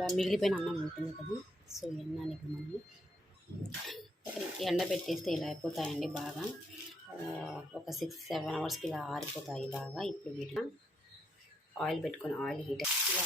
ఇలా మిగిలిపోయిన అన్నం ఉంటుంది కదా, సో ఈ అన్నాన్ని ఇప్పుడు మనము ఎండ పెట్టేస్తే ఇలా అయిపోతాయండి బాగా. ఒక 6-7 అవర్స్కి ఇలా ఆరిపోతాయి బాగా. ఇప్పుడు వీటిని ఆయిల్ పెట్టుకొని ఆయిల్ హీట్ ఇలా